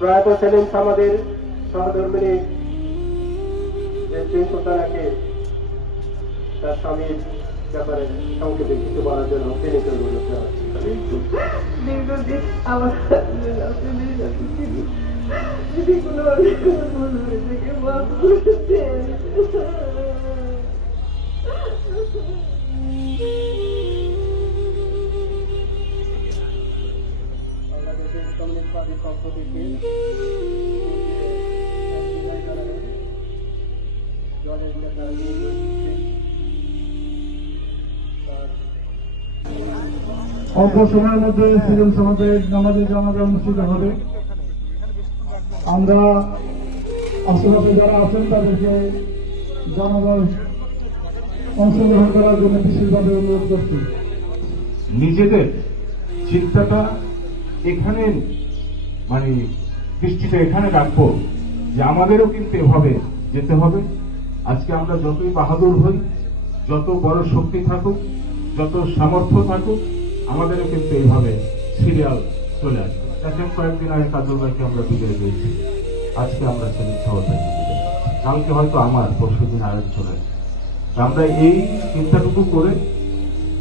প্রয়াত সেলিম সামাদের সহধর্মিণী সুলতানাকে তার স্বামীর ব্যাপারে সংক্ষেপে কিছু বলার জন্য তিনি অনুরোধ জানাচ্ছি। দীর্ঘদিন আমার যদি কোনো ভুল হয়ে থাকে মাফ করে দেন। বাংলাদেশের কমিউনিস্ট পক্ষ থেকে জলের নেতা অল্প সময়ের মধ্যে সেলিম সামাদের নামাজের জানাজা অনুষ্ঠিত হবে। আমরা আশেপাশে যারা আছেন তাদেরকে জানাজার অংশগ্রহণ করার জন্য বিশেষভাবে অনুরোধ করছি। নিজেদের চিন্তাটা এখানে মানে দৃষ্টিটা এখানে রাখবো যে আমাদেরও কিন্তু এভাবে যেতে হবে। আজকে আমরা যতই বাহাদুর হই, যত বড় শক্তি থাকুক, যত সামর্থ্য থাকুক, আমাদেরও কিন্তু এইভাবে সিরিয়াল চলে আসবে। দেখেন কয়েকদিন আগে কাজল ভাইকে আমরা বিদায় দিয়েছি, আজকে আমরা সেলিম সামাদকে বিদায়, কালকে হয়তো আমার, পরশুদিন আরেকজনের। আমরা এই চিন্তাটুকু করে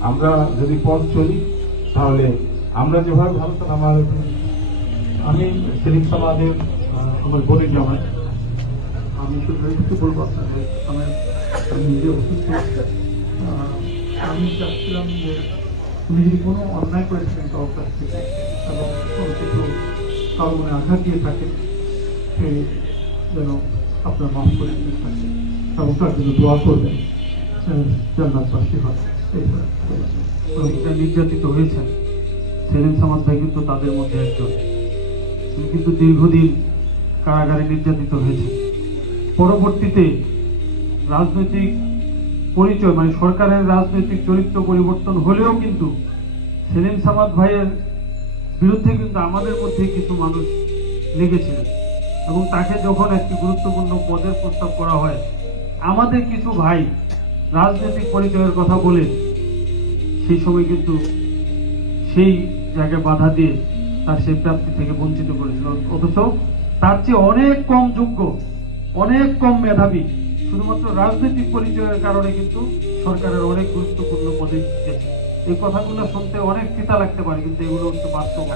আমরা যদি পথ চলি তাহলে আমরা যেভাবে ভারত আমি সেলিম সামাদের আমার বোনের জামাই। আমি শুধু একটু বলবো আপনাদের, আমি নিজে অসুস্থ। আমি চাচ্ছিলাম যে উনি যদি কোনো অন্যায় করেছিলেন কারোর কাছ থেকে এবং কোনো কিছু কারো মনে আঘাত দিয়ে থাকেন, সে যেন আপনার মাফ করে দিতে থাকে এবং তার জন্য দোয়া করবেন জান্নাতবাসী হয়। নির্যাতিত হয়েছেন সেলিম সামাদ ভাই কিন্তু তাদের মধ্যে একজন। তিনি কিন্তু দীর্ঘদিন কারাগারে নির্যাতিত হয়েছে। পরবর্তীতে রাজনৈতিক পরিচয় মানে সরকারের রাজনৈতিক চরিত্র পরিবর্তন হলেও কিন্তু সেলিম সামাদ ভাইয়ের বিরুদ্ধে কিন্তু আমাদের মধ্যে কিছু মানুষ লেগেছিলেন এবং তাকে যখন একটি গুরুত্বপূর্ণ পদের প্রস্তাব করা হয়, আমাদের কিছু ভাই রাজনৈতিক পরিচয়ের কথা বলে সেই সময় কিন্তু সেই জায়গায় বাধা দিয়ে তার সেই প্রাপ্তি থেকে বঞ্চিত করেছিল। অথচ তার চেয়ে অনেক কম যোগ্য, অনেক কম মেধাবী, শুধুমাত্র রাজনৈতিক পরিচয়ের কারণে কিন্তু সরকারের অনেক গুরুত্বপূর্ণ পদে গেছে। এই কথাগুলো শুনতে অনেক তিতা লাগতে পারে, কিন্তু এগুলো হচ্ছে বাস্তব।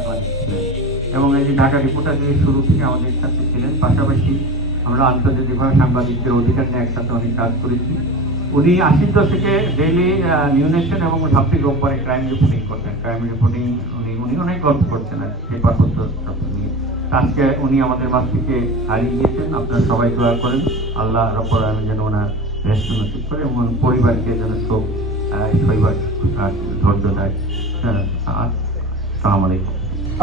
এবং এই যে ঢাকা রিপোর্টার যে শুরু থেকে আমাদের সাথে ছিলেন, পাশাপাশি আমরা আন্তর্জাতিকভাবে সাংবাদিকদের অধিকার নিয়ে একসাথে অনেক কাজ করেছি। উনি 80 দশকে ডেইলি নিউ নেশন এবং সাপ্তাহিক রোববারে ক্রাইম রিপোর্টিং করতেন। ক্রাইম রিপোর্টিং উনি অনেক গল্প করছেন আর পেপারপত্র নিয়ে। আজকে উনি আমাদের মাঝ থেকে হারিয়ে গিয়েছেন। আপনারা সবাই দোয়া করেন আল্লাহ রাব্বুল আলামিন যেন ওনার রেস্ট নসিব করে এবং পরিবারকে যেন শোক সইবার ধৈর্য দেয়। আসসালামু আলাইকুম।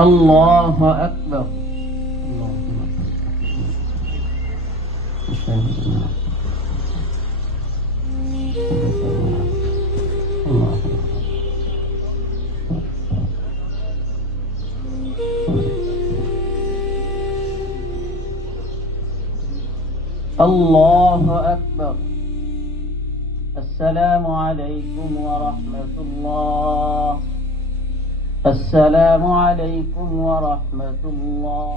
আল্লাহু আকবার। الله أكبر. السلام عليكم ورحمة الله. السلام عليكم ورحمة الله.